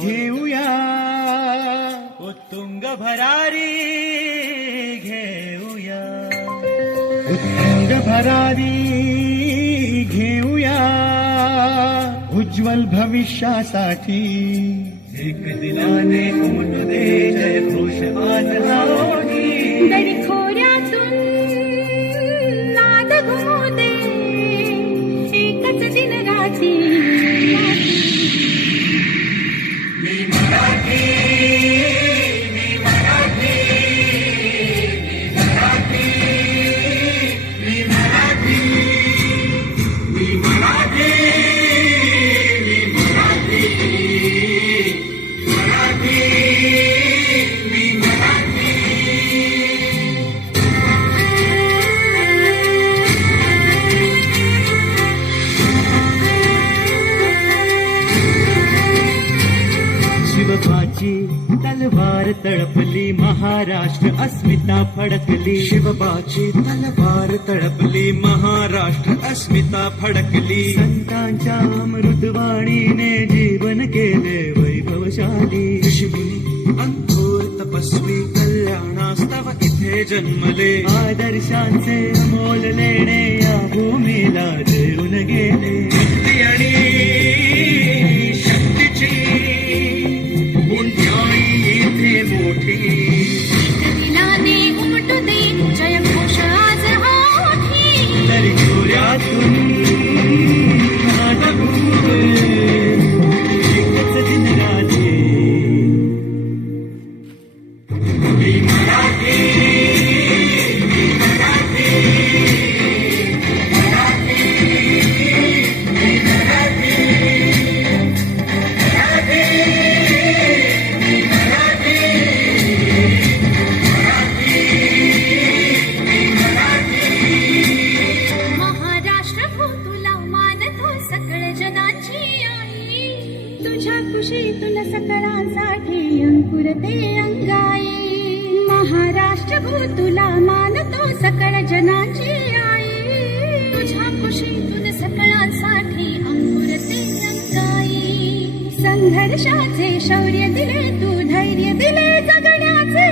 घेऊया. उत्तुंग भरारी घेऊया. उत्तुंग भरारी घेऊया. उज्ज्वल भविष्यासाठी एक दिलाने उमटू Amen. शिवबाची तलवार तळपली महाराष्ट्र अस्मिता फडकली. शिवबाची तलवार तळपली महाराष्ट्र अस्मिता फडकली. संतांच्या अमृतवाणीने जीवन केले वैभवशाली. ऋषिमुनी अंथोर तपस्वी कल्याणास्तव इथे जन्मले. आदर्शांचे मोल लेणे तुझ्या खुशी तुला सकळासाठी सकळ अंकुर ते अंगाई. महाराष्ट्र भू तुला मानतो सकळ जनाची आई. तुझ्या कुशीतून सकळांसाठी अंकुर अंगाई संघर्षाचे शौर्य दिले तू धैर्य दिले जगण्याचे.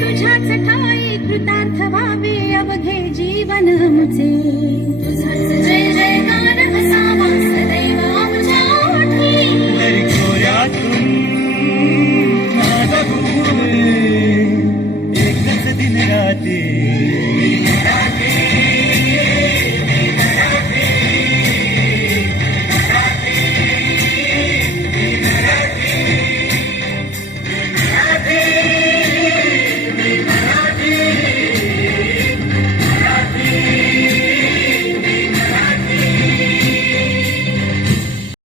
तुझ्याच ठाई कृतार्थ व्हावे अवघे जीवन मुझे. dear.